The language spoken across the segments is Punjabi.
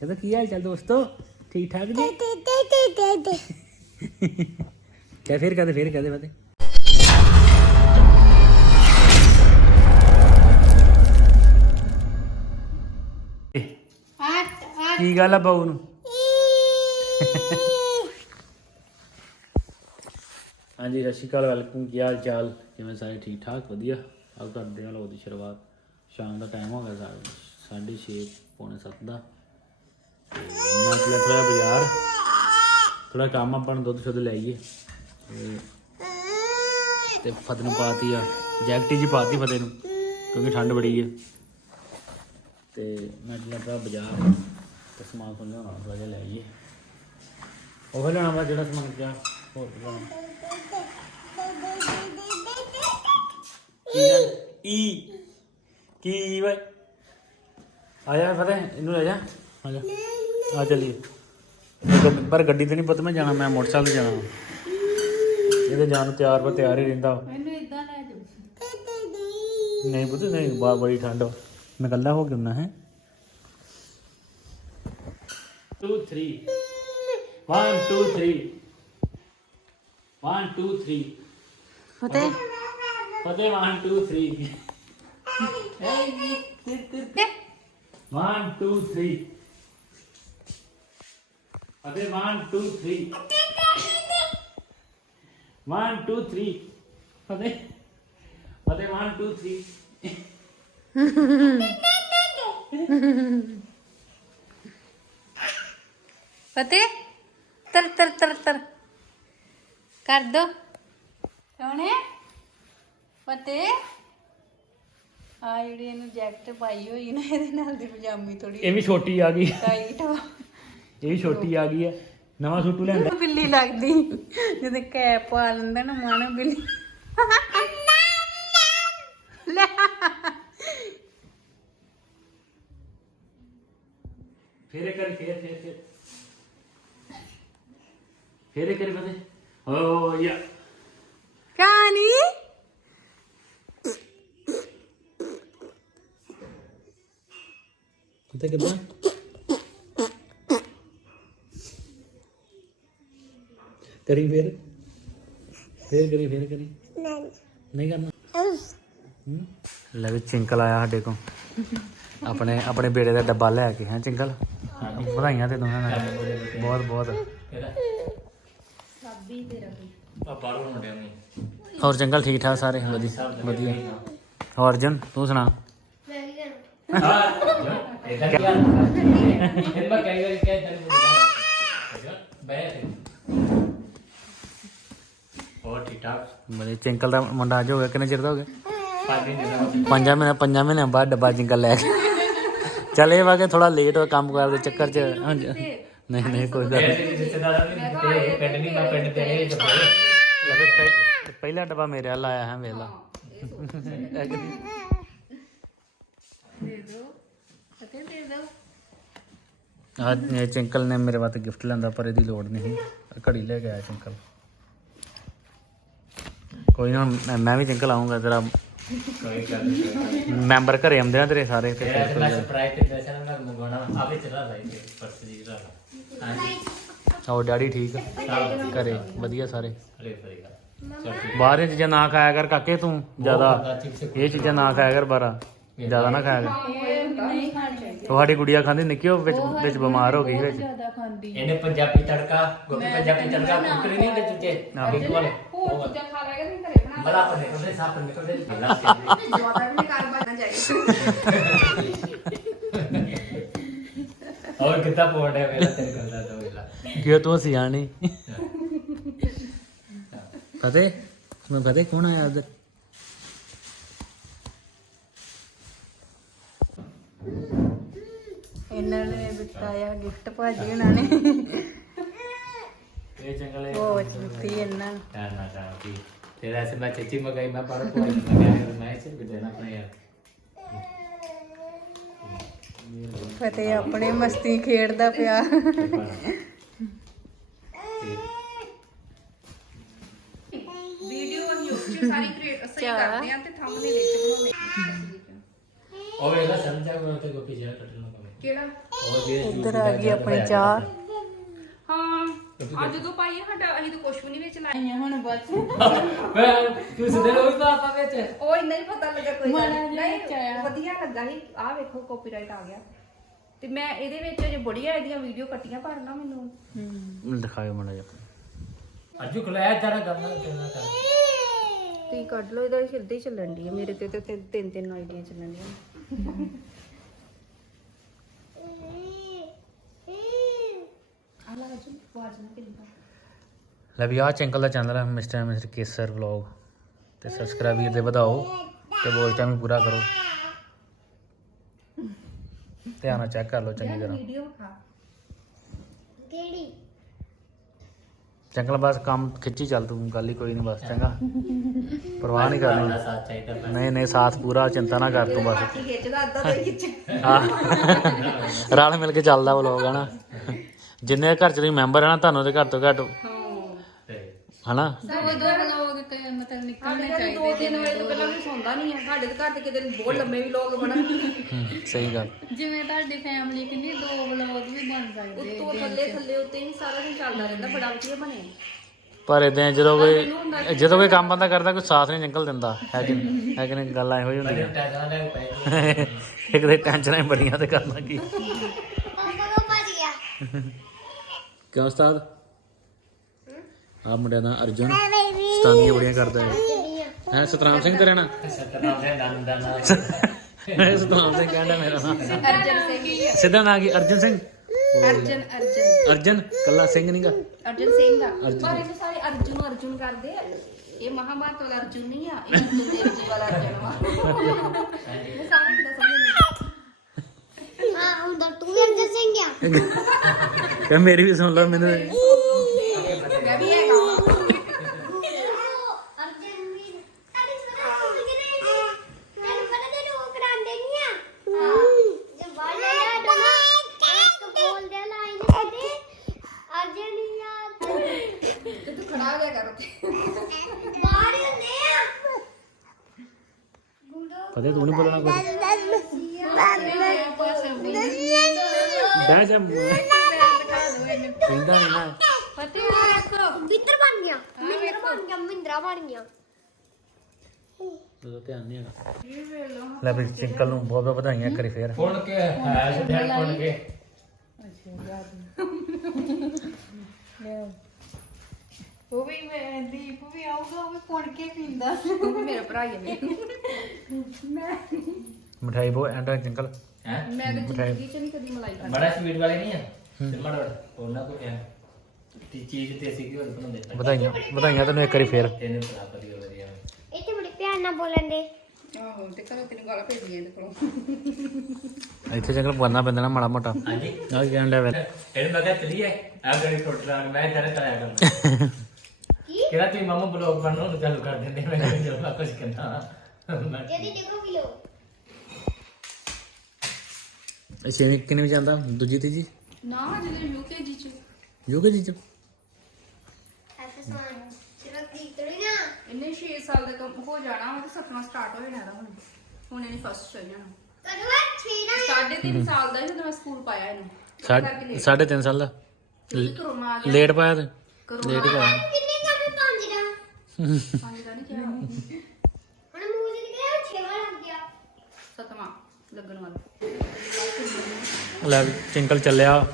ਕਹਿੰਦਾ, ਕੀ ਹਾਲ ਚਾਲ ਦੋਸਤੋ? ਠੀਕ ਠਾਕ ਜੀ? ਕਹਿ ਫੇਰ ਕਹਦੇ ਫੇਰ ਕਹਦੇ ਫਤੇ ਕੀ ਗੱਲ ਆ ਬਾਊ ਨੂੰ? ਹਾਂਜੀ, ਸਤਿ ਸ਼੍ਰੀ ਅਕਾਲ, ਵੈਲਕਮ। ਕੀ ਹਾਲ ਚਾਲ? ਕਿਵੇਂ ਸਾਰੇ ਠੀਕ ਠਾਕ? ਵਧੀਆ। ਅੱਜ ਕਰਦੇ ਹਾਂ ਲੋਕ ਦੀ ਸ਼ੁਰੂਆਤ। ਸ਼ਾਮ ਦਾ ਟਾਈਮ ਹੋ ਗਿਆ ਸਾਢੇ 6 ਪੌਣੇ 7 ਦਾ। ਮੈਂ ਚਲਾ ਥੋੜਾ ਬਾਜ਼ਾਰ ਥੋੜਾ ਕੰਮ ਆਪਾਂ ਨੂੰ ਦੁੱਧ ਸ਼ੁੱਧ ਲੈ ਆਈਏ। ਤੇ ਤੇ ਫਤਿਹ ਨੂੰ ਪਾਤੀ ਆ ਜੈਕਟ ਜੀ ਪਾਤੀ ਫਤਿਹ ਨੂੰ, ਕਿਉਂਕਿ ਠੰਡ ਬੜੀ ਹੈ ਤੇ ਮੈਂ ਚਲਾ ਥੋੜਾ ਬਾਜ਼ਾਰ ਤੇ ਸਮਾਨ ਸਮਝ ਲਿਆਉਣਾ ਥੋੜਾ ਜਿਹਾ ਲੈ ਆਈਏ। ਉਹ ਲੈਣਾ ਵਾ ਜਿਹੜਾ ਸਮਾਨ ਕਿਹਾ ਹੋਰ ਕੀ ਲੈਣਾ। ਕੀ ਗੱਲ ਈ। ਕੀ ਵੇ? ਆ ਜਾ ਫਤਿਹ, ਇਹਨੂੰ ਲੈ ਜਾ। ਆ ਜਾ। ਆ ਚਲੀਏ। ਪਰ ਗੱਡੀ ਤੇ ਨਹੀਂ ਪਤਾ ਮੈਂ ਜਾਣਾ ਮੈਂ ਮੋਟਰਸਾਈਕਲ ਤੇ ਜਾਣਾ ਇਹਦੇ ਜਾਣ ਨੂੰ ਤਿਆਰ ਪਰ ਤਿਆਰ ਹੀ ਰਹਿੰਦਾ ਵਾ। ਮੈਨੂੰ ਇਦਾਂ ਲੈ ਜਾਓ ਨਹੀਂ ਪੁੱਤ ਨਹੀਂ ਬਾ ਬੜੀ ਠੰਡ ਵਾ। ਮੈਂ ਕੱਲਾ ਹੋ ਗਿਆ ਨਾ ਹੈ। 2 3 1 2 3 1 2 3 ਫਤਿਹ। ਫਤਿਹ 1 2 3 1 2 3 ਫਤਿਹ 1 2 3 1 2 3 ਫਤਿਹ ਫਤਿਹ 1 2 3 ਫਤਿਹ ਤਰ ਤਰ ਤਰ ਤਰ ਕਰ ਦੋ ਸੋਹਣੇ ਫਤਿਹ ਆ ਜਿਹੜੀ ਇਹਨੂੰ ਜੈਕਟ ਪਾਈ ਹੋਈ ਨਾ ਇਹਦੇ ਨਾਲ ਦੀ ਪਜਾਮੀ ਥੋੜੀ ਇਹ ਵੀ ਛੋਟੀ ਆ ਗਈ ਟਾਈਟ ਵਾ ਇਹ ਛੋਟੀ ਆ ਗਈ ਹੈ। ਨਵਾਂ ਸੂਟੂ ਲੈਂਦਾ ਬਿੱਲੀ ਲੱਗਦੀ। ਜਦੋਂ ਕੈਪ ਪਾ ਲੈਂਦਾ ਨਾ ਮਨ ਬਿੱਲੀ ਲੈ। ਫੇਰੇ ਕਰੀ ਫੇਰ ਫੇਰ ਫੇਰ। ਫੇਰੇ ਕਰੀ ਬਦੇ ਓ ਯਾ। ਤੇ ਕਿਦਾਂ? ਕਰੀ ਫੇਰ? ਫੇਰ ਕਰੀ ਫੇਰ ਕਰੀ? ਨਹੀਂ। ਕਰਨਾ? ਹੂੰ? ਲੈ ਵੀ ਚਿੰਕਲ ਆਇਆ ਸਾਡੇ ਕੋਲ। ਆਪਣੇ ਆਪਣੇ ਬੇੜੇ ਦਾ ਡੱਬਾ ਲੈ ਕੇ ਹੈ ਚਿੰਕਲ? ਵਧਾਈਆਂ ਤੇ ਦੋਨਾਂ ਨਾਲ। ਬਹੁਤ ਬਹੁਤ। ਹੋਰ ਚੰਗਲ ਠੀਕ ਠਾਕ ਸਾਰੇ? ਵਧੀਆ ਵਧੀਆ। ਹੋਰ ਅਰਜਨ ਤੂੰ ਸੁਣਾ? ਹੋਰ ਠੀਕ ਠਾਕ? ਮੇਰੇ ਚਿੰਕਲ ਦਾ ਮੁੰਡਾ ਅੱਜ ਹੋ ਗਿਆ ਕਿੰਨੇ ਚਿਰ ਦਾ ਹੋ ਗਿਆ? ਪੰਜਾਂ ਮਹੀਨੇ ਪੰਜਾਂ ਮਹੀਨਿਆਂ ਬਾਅਦ ਡੱਬਾ ਚਿੰਕਲ ਲੈ ਕੇ ਚੱਲ ਇਹ ਵਾ ਕਿ ਥੋੜਾ ਲੇਟ ਹੋ ਕੰਮ ਕਾਰ ਦੇ ਚੱਕਰ 'ਚ। ਹਾਂਜੀ। ਨਹੀਂ ਨਹੀਂ ਕੋਈ ਗੱਲ ਨਹੀਂ। ਰਿਸ਼ਤੇਦਾਰਾਂ ਨੇ ਤੇ ਪਿੰਡ ਨਹੀਂ ਮੈਂ ਪਿੰਡ ਤੇ ਇਹ ਜੱਫੇ ਲੈ ਵੀ ਪਹਿ- ਪਹਿਲਾ ਡੱਬਾ ਮੇਰੇ ਵੱਲ ਆਇਆ ਹੈ ਵੇਲਾ ਦੇ ਦੋ ਅੱਜ ਇਹ ਚਿੰਕਲ ਨੇ ਮੇਰੇ ਵਾਸਤੇ ਗਿਫਟ ਲੈਂਦਾ ਪਰ ਇਹਦੀ ਲੋੜ ਨਹੀਂ ਸੀ। ਘੜੀ ਲੈ ਕੇ ਆਇਆ ਚਿੰਕਲ। ਕੋਈ ਨਾ ਮੈਂ- ਮੈਂ ਵੀ ਚਿੰਕਲ ਆਉਂਗਾ ਤੇਰਾ ਕੋਈ ਗੱਲ ਨਹੀਂ ਮੈਂਬਰ ਘਰੇ ਆਉਂਦੇ ਆ ਤੇਰੇ ਸਾਰੇ ਤੇ ਮੈਂ ਸਰਪ੍ਰਾਈਜ਼ ਤੇ ਦਰਸ਼ਨ ਨਾਲ ਮੰਗਵਾਉਣਾ ਆਵੇ ਚਲਾ ਰਹੀ ਹੈ ਪਰਸ ਜੀ ਦਾ ਹਾਂਜੀ। ਹੋਰ ਡੈਡੀ ਠੀਕ ਘਰੇ ਵਧੀਆ ਸਾਰੇ। ਅਰੇ ਬਾਹਰ ਦੀਆਂ ਚੀਜ਼ਾਂ ਨਾ ਖਾਇਆ ਕਰ ਕਾਕੇ ਤੂੰ ਜ਼ਿਆਦਾ। ਇਹ ਚੀਜ਼ਾਂ ਨਾ ਖਾਇਆ ਕਰ ਬਾਰਾ ਜ਼ਿਆਦਾ ਨਾ ਖਾਇਆ ਕਰ। ਨਹੀਂ ਖਾਣੀ ਤੁਹਾਡੀ ਗੁੜੀਆ ਖਾਂਦੀ ਨਿੱਕੀ ਉਹ ਵਿੱਚ ਵਿੱਚ ਬਿਮਾਰ ਹੋ ਗਈ ਵਿੱਚ। ਜ਼ਿਆਦਾ ਖਾਂਦੀ। ਇਹਨੇ ਪੰਜਾਬੀ ਤੜਕਾ ਗੋਪੀ ਪੰਜਾਬੀ ਤੜਕਾ ਕੁਕਰੇ ਨਹੀਂ ਹੁੰਦੇ ਚੁੱਕੇ ਵਾਲੇ ਹੋਰ ਚੀਜ਼ਾਂ ਖਾ ਨਿਕਲਦੇ ਅੱਲਾ ਜਵਾਦਾ ਵੀ ਘਰ ਬਣਾ ਜਾਏ ਔਰ ਕਿੱਦਾਂ ਪੋੜ ਹੈ ਵੇਲਾ ਤੇਰੇ ਕਰਦਾ ਤਾਂ ਵੇਲਾ। ਕਿਉਂ ਤੂੰ ਸਿਆਣੀ? ਫਤਿਹ ਮੈਂ ਫਤਿਹ ਕੌਣ ਆਇਆ ਅੱਜ? ਇਹਨਾਂ ਨੇ ਦਿੱਤਾ ਆ ਗਿਫਟ ਭਾਜੀ ਉਹਨਾਂ ਨੇ। ਇਹ ਚੰਗਲੇ ਉਹ ਦਿੱਤੀ ਇਹਨਾਂ ਨੂੰ। ਨਾ ਨਾ ਕੀ ਤੇਰਾ ਐਸੇ ਮੈਂ ਚੱਚੀ ਮਗਾਈ ਮੈਂ ਪਰ ਪੋੜ ਮੈਂ ਕਿਹਾ ਮੈਂ ਇਸੇ ਵੀ ਦੇਣਾ ਆਪਣੇ ਯਾਰ ਫਤਿਹ ਆਪਣੇ ਮਸਤੀ ਖੇਡਦਾ ਪਿਆ। ਵੀਡੀਓ ਅਸੀਂ ਉਸ ਚ ਸਾਰੀ ਕ੍ਰੀਏਟ ਸਹੀ ਕਰਦੇ ਆ ਤੇ ਥੰਬਨੇਲ ਵਿੱਚ ਬਣਾਉਂਦੇ ਆ ਉਹ ਵੇਲਾ ਸਮਝਾ ਮੈਂ ਤੇ ਗੋਪੀ ਜਿਹੜਾ ਕੱਟਣਾ ਕਮੇ ਕਿਹੜਾ? ਇੱਧਰ ਆ ਗਈ ਆਪਣੀ ਚਾਹ। ਹਾਂ। ਆ ਜਦੋਂ ਪਾਈਏ ਸਾਡਾ ਅਸੀਂ ਤਾਂ ਕੁਛ ਵੀ ਨਹੀਂ ਵਿੱਚ ਲਾਇਆ ਆਈਆਂ ਹੁਣ ਬਸ। ਮੈਂ ਤੂੰ ਸਿੱਧੇ ਰੋਈ ਪਾਪਾ ਵਿੱਚ? ਉਹ ਇੰਨਾ ਹੀ ਪਤਾ ਲੱਗਾ ਕੋਈ ਗੱਲ। ਮਾੜਾ ਨਹੀਂ ਜਿਹਾ ਵਿੱਚ ਆਇਆ। ਵਧੀਆ ਲੱਗਾ ਸੀ। ਆਹ ਵੇਖੋ ਕਾਪੀਰਾਈਟ ਆ ਗਿਆ। ਤੇ ਮੈਂ ਇਹਦੇ ਵਿੱਚ ਜੇ ਬੜੀਆਂ ਇਹਦੀਆਂ ਵੀਡੀਓ ਕੱਟੀਆਂ ਪਰ ਨਾ ਮੈਨੂੰ। ਦਿਖਾਓ ਮੜਾ ਜਿਹਾ। ਅੱਜੂ ਖਲਾਇਆ ਤੇਰਾ ਕਰਨਾ ਤੇਰਾ ਕਰ। ਤੁਸੀਂ ਕੱਢ ਲਓ ਇਹਦਾ ਸਿੱਧੇ ਚੱਲਣ ਦੀ ਮੇਰੇ ਤੇ ਤੇ ਤਿੰਨ- ਤਿੰਨ ਤਿੰਨ ਆਈਡੀਆਂ ਚੱਲਣ ਦੀਆਂ ਆ ਲਾ ਵੀ ਆਹ ਚੈਨਲ ਦਾ ਚੈਨਲ ਹੈ ਮਿਸਟਰ ਮਿਸਟਰ ਕੇਸਰ ਵਲੌਗ ਤੇ ਸਬਸਕ੍ਰਾਈਬ ਵੀਰ ਦੇ ਵਧਾਓ ਤੇ ਵੋਚ ਟਾਈਮ ਵੀ ਪੂਰਾ ਕਰੋ। ਧਿਆਨ ਨਾਲ ਚੈੱਕ ਕਰ ਲਓ ਚੰਗੀ ਤਰ੍ਹਾਂ। ਵੀਡੀਓ ਖਾ ਚੰਗਲ ਬਸ ਕੰਮ ਖਿੱਚੀ ਚੱਲ ਤੂੰ ਗੱਲ ਹੀ ਕੋਈ ਨਹੀਂ ਬਸ ਚੰਗਾ। ਪਰਵਾਹ ਨਹੀਂ ਕਰਨੀ। ਨਹੀਂ ਨਹੀਂ ਸਾਥ ਪੂਰਾ ਚਿੰਤਾ ਨਾ ਕਰ ਤੂੰ ਬਸ। ਬਾਕੀ ਖਿੱਚਦਾ ਅੱਧਾ ਤੇ ਖਿੱਚ ਆਹ ਰਲ ਮਿਲ ਕੇ ਚੱਲਦਾ ਵਲੌਗ ਹੈ ਨਾ ਜਿੰਨੇ ਘਰ ਚ ਤੁਸੀਂ ਮੈਂਬਰ ਹੈ ਨਾ ਤੁਹਾਨੂੰ ਤੇ ਘੱਟ ਤੋਂ ਘੱਟ ਹਨਾ? ਦੋ ਦੋ ਬਲੌਗ ਤੇ ਮਤਲਬ ਨਿਕਲਣੇ ਸਾਡੇ ਦੋ ਤਿੰਨ ਵਜੇ ਤੋਂ ਪਹਿਲਾਂ ਵੀ ਸੌਂਦਾ ਨਹੀਂ ਹੈ ਸਾਡੇ ਤਾਂ ਘਰ ਤੇ ਕਿਤੇ ਬਹੁਤ ਲੰਮੇ ਵੀ ਲੋਕ ਬਣਨ ਹੂੰ, ਸਹੀ ਗੱਲ। ਜਿਵੇਂ ਤੁਹਾਡੀ ਫੈਮਿਲੀ ਕਿੰਨੀ ਦੋ ਬਲੌਗ ਵੀ ਬਣ ਸਕਦੇ ਉੱਤੋਂ ਥੱਲੇ ਥੱਲੇ ਉੱਤੇ ਹੀ ਸਾਰਾ ਦਿਨ ਚੱਲਦਾ ਰਹਿੰਦਾ ਬੜਾ ਵਧੀਆ ਬਣੇ ਪਰ ਇਦਾਂ ਜਦੋਂ ਕੋਈ ਜਦੋਂ ਕੋਈ ਕੰਮ ਬੰਦਾ ਕਰਦਾ ਕੋਈ ਸਾਥ ਨਹੀਂ ਨਿਕਲ ਦਿੰਦਾ। ਹੈ ਕਿ ਨਹੀਂ? ਹੈ ਕਿ ਨਹੀਂ? ਗੱਲਾਂ ਇਹੋ ਹੀ ਹੁੰਦੀਆਂ। ਟੈਨਸ਼ਨ ਲੈ ਪਏ ਇੱਕ ਦੇ ਟੈਨਸ਼ਨਾਂ ਹੀ ਬੜੀਆਂ ਤੇ ਕਰਨਾ ਕੀ? ਕਿਉਂ ਉਸਤਾਦ? ਆ ਮੁੰਡਿਆਂ ਦਾ ਅਰਜੁਨ ਸਤਾਨੀਆਂ ਬੜੀਆਂ ਕਰਦਾ ਹੈ ਹੈ ਸਤਰਾਮ ਸਿੰਘ ਤੇਰਾ ਨਾਂ ਸਤਨਾਮ ਦੇ ਨਾਮ ਦਾ ਨਾਮ ਮੈਂ ਸਤਰਾਮ ਸਿੰਘ ਕਹਿੰਦਾ ਮੇਰਾ ਨਾਂ ਅਰਜਨ ਸਿੰਘ। ਸਿੱਧਾ ਨਾਂ ਕੀ? ਅਰਜਨ ਸਿੰਘ? ਅਰਜਨ ਅਰਜਨ। ਅਰਜਨ? ਕੱਲਾ ਸਿੰਘ ਨਹੀਂਗਾ ਅਰਜਨ ਸਿੰਘ ਦਾ। ਪਰ ਇਹ ਸਾਰੇ ਅਰਜੁਨ ਨੂੰ ਅਰਜੁਨ ਕਰਦੇ ਆ। ਇਹ ਮਹਾਭਾਰਤ ਵਾਲਾ ਅਰਜੁਨ ਨਹੀਂ ਆ ਇਹ ਅਰਜੁਨ ਦੇਵ ਜੀ ਵਾਲਾ ਅਰਜੁਨ ਵਾ। ਇਹ ਸਾਰੇ ਉਧਰ ਤੂੰ ਅਰਜਨ ਸਿੰਘ ਆ। ਕਹ, ਮੇਰੀ ਵੀ ਸੁਣ ਲਓ ਮੈਨੂੰ ਮੈਂ ਵੀ ਹੈਗਾ ਵਾਂ। ਅਰਜਨ ਨਹੀਂ ਤੈਨੂੰ ਪਤਾ ਤੈਨੂੰ ਉਹ ਬਾਹਰ ਜਾ ਡੋਨਾ ਇੱਕ ਬੋਲਦੇ ਲਾਈਨ ਤੇ ਅਰਜਨ ਹੀ ਆ ਤੇ ਤੂੰ ਖੜਾ ਹੋ ਜਾ ਕਰ ਉੱਥੇ ਬਾਹਰ ਹੀ ਹੁੰਦੇ ਆ ਪਤਾ ਕਹਿੰਦਾ ਨਾ ਮਿੱਤਰ ਬਣ ਗਿਆ ਮਿੰਦਰ ਬਣ ਗਿਆ। ਮਿੰਦਰਾ ਬਣ ਗਿਆ ਉਦੋਂ ਧਿਆਨ ਨਹੀਂ ਹੈਗਾ ਲੈ ਵੀ ਚਿੰਕਲ ਨੂੰ ਬਹੁਤ ਬਹੁਤ ਵਧਾਈਆਂ ਕਰੀ ਫੇਰ। ਫੋਨ ਕੇ ਹੈ ਸਿੱਧੇ ਫੋਨ ਕੇ ਉਹ ਵੀ ਮੈਂ ਦੀਪ ਵੀ ਆਊਗਾ ਉਹ ਵੀ ਪੁਣ ਕੇ ਪੀਂਦਾ। ਉਹ ਵੀ ਮੇਰਾ ਭਰਾ ਹੀ ਹੈ ਮਠਾਈ ਬਹੁਤ ਐਂਡ ਚਿੰਕਲ ਹੈ? ਮੈਂ ਤਾਂ ਜ਼ਿੰਦਗੀ ਚ ਨਹੀਂ ਕਦੀ ਮਲਾਈ ਬੜਾ ਸਵੀਟ ਵਾਲੇ ਨਹੀਂ ਆ? ਤੇ ਮੜਾ ਉਹਨਾਂ ਕੋ ਕਿਹਾ ਤੀ ਚੀਜ਼ ਤੇ ਅਸੀਂ ਕਿਉਂ ਬਣਾਉਂਦੇ ਤਾਂ ਵਧਾਈਆਂ ਵਧਾਈਆਂ ਤੈਨੂੰ ਇੱਕ ਵਾਰੀ ਫੇਰ। ਤੈਨੂੰ ਵਧੀਆ ਬੜੇ ਪਿਆਰ ਨਾਲ ਬੋਲਣ ਦੇ। ਆਹੋ ਤੇ ਘਰੋਂ ਤੈਨੂੰ ਗਾਲਾਂ ਭੇਜੀਆਂ ਇਹਦੇ ਕੋਲੋਂ। ਇੱਥੇ ਚੰਗਲ ਬੋਲਣਾ ਪੈਂਦਾ ਨਾ ਮਾੜਾ ਮੋਟਾ। ਹਾਂਜੀ। ਆ ਕੀ ਕਹਿਣ ਡਿਆ ਵੇ? ਇਹਨੂੰ ਮੈਂ ਕਿਹਾ ਚਲੀਏ। ਆ ਗੜੀ ਟੁੱਟ ਰਾਂ ਮੈਂ ਤੇਰੇ ਕਰਾਇਆ ਕਰਨਾ ਕਿਹੜਾ ਤੁਸੀਂ ਮਾਮਾ ਬਲੌਗ ਬਣਾਉਣ ਨੂੰ ਚਾਲੂ ਕਰ ਦਿੰਦੇ ਮੈਂ ਕਿਹਾ ਜਦੋਂ ਮੈਂ ਕੁਝ ਕਹਿੰਦਾ। ਮੈਂ ਜਦੀ ਦੇਖੋ ਕਿਲੋ ਇਹ ਛੇਵੀਂ ਕਿੰਨੇ ਵਿੱਚ ਜਾਂਦਾ? ਦੂਜੀ ਤੀਜੀ? ਨਾ ਜਦੋਂ ਯੂਕੇਜੀ ਚ। ਯੋਗੇ ਜੀ ਚ? ਐਫਐਸ1 ਸਿਰਫ ਦੀ ਤੜੀ ਨਾ। ਇਹਨੇ 6 ਸਾਲ ਦਾ ਕੰਮ ਹੋ ਜਾਣਾ ਵਾ ਤੇ ਸੱਤਵਾਂ ਸਟਾਰਟ ਹੋ ਜਾਣਾ ਇਹਦਾ ਹੁਣ। ਹੁਣ ਇਹਨੇ ਫਸਟ ਚੱਲ ਜਾਣਾ। ਕਦੋਂ ਹੈ ਛੇੜਾ ਸਾਢੇ ਤਿੰਨ ਸਾਲ ਦਾ ਜਦੋਂ ਮੈਂ ਸਕੂਲ ਪਾਇਆ ਇਹਨੂੰ। ਸਾਢੇ ਦਾ? ਲੇਟ ਪਾਇਆ ਤੇ? ਲੇਟ ਹੀ ਪਾਇਆ। ਕਿੰਨੇ ਕੰਮ ਪੰਜ ਦਾ। ਪੰਜ ਦਾ ਨਹੀਂ ਕਿਹਾ। ਹੁਣ ਮੂੰਹ ਦੇ ਨਿਕਲਿਆ ਛੇਵਾ ਲੱਗ ਗਿਆ। ਸੱਤਵਾਂ ਲੱਗਣ ਵਾਲਾ। ਲੈ ਵੀ ਚਿੰਕਲ ਚੱਲਿਆ।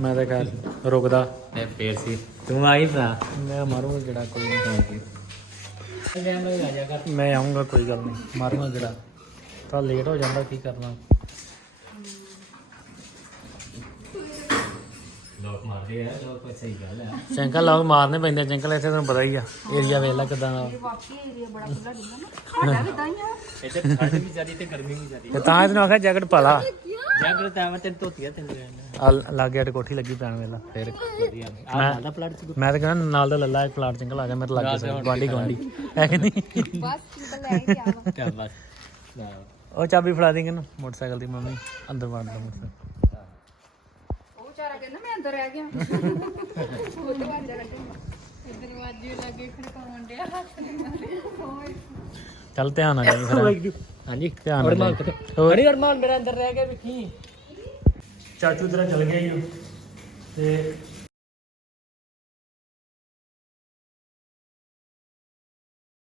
ਮੈਂ ਤਾਂ ਕਹਿ ਰੁਕਦਾ। ਤੇ ਫੇਰ ਸੀ। ਤੂੰ ਆਈ ਤਾਂ ਮੈਂ ਮਾਰੂੰਗਾ ਜਿਹੜਾ ਕੋਈ ਨਹੀਂ ਮੈਂ ਆਉਂਗਾ ਕੋਈ ਗੱਲ ਨਹੀਂ ਮਾਰੂੰਗਾ ਜਿਹੜਾ ਤਾਂ ਲੇਟ ਹੋ ਜਾਂਦਾ ਕੀ ਕਰਨਾ? ਲੋਕ ਮਾਰਦੇ ਆ ਲੋਕ ਕੋਈ ਸਹੀ ਗੱਲ ਆ। ਚੰਕਲ ਲੋਕ ਮਾਰਨੇ ਪੈਂਦੇ ਚੰਕਲ ਇੱਥੇ ਤੁਹਾਨੂੰ ਪਤਾ ਹੀ ਆ ਏਰੀਆ ਵੇਖ ਲੈ ਕਿਦਾਂ ਦਾ। ਵਾਕਈ ਏਰੀਆ ਬੜਾ ਖੁੱਲਾ ਡੁੱਲਾ ਨਾ ਸਾਡਾ ਵੀ ਤਾਂ ਹੀ ਆ। ਇੱਥੇ ਠੰਡ ਵੀ ਜ਼ਿਆਦੀ ਤੇ ਗਰਮੀ ਵੀ ਜ਼ਿਆਦੀ। ਤੇ ਤਾਂ ਇਹਨੂੰ ਆਖਿਆ ਜੈਕਟ ਪਾ ਲਾ। ਜਾਗਰ ਤਾਂ ਮੈਂ ਤੈਨੂੰ ਧੋਤੀਆਂ ਤੈਨੂੰ ਆ ਲੱਗ ਗਿਆ ਤੇ ਕੋਠੀ ਲੱਗੀ ਪੈਣ ਵੇਲਾ ਫੇਰ। ਮੈਂ- ਨਾਲ ਦਾ ਪਲਾਟ ਚ ਮੈਂ ਤਾਂ ਕਹਿੰਦਾ ਨਾਲ ਦਾ ਲੱਲਾ ਇੱਕ ਪਲਾਟ ਚੰਗਲ ਆ ਜਾ ਮੇਰੇ ਲੱਗੇ ਗਵਾਂਡੀ ਗਵਾਂਡੀ ਹੈ। ਕਿ ਨਹੀਂ? ਬਸ ਸਿੰਪਲ ਲੈ ਕਿਆ ਬਸ ਉਹ ਚਾਬੀ ਫੜਾ ਦੇਂਗੇ ਨਾ ਮੋਟਰਸਾਈਕਲ ਦੀ ਮੰਮੀ ਅੰਦਰ ਵੜ ਦਾ ਮੋਟਰਸਾਈਕਲ। ਕਹਿੰਦਾ ਮੈਂ ਅੰਦਰ ਰਹਿ ਗਿਆ। ਉਹ ਦਰਵਾਜ਼ਾ ਕੱਢਣ ਦਰਵਾਜ਼ੇ ਲੱਗੇ ਖੜਕਾਉਣ ਡਿਆ। ਹੱਥ ਦੇ ਨਾਲ ਚੱਲ ਧਿਆਨ ਨਾਲ ਜਾਈ ਫਿਰ। ਹਾਂਜੀ ਧਿਆਨ ਨਾਲ ਅਰਮਾਨ। ਕਿੱਥੇ? ਅਰੇ ਅਰਮਾਨ ਮੇਰਾ ਅੰਦਰ ਰਹਿ ਗਿਆ ਵੇਖੀ ਚਾਚੂ ਤੇਰਾ ਚਲ ਗਿਆ ਹੀ ਤੇ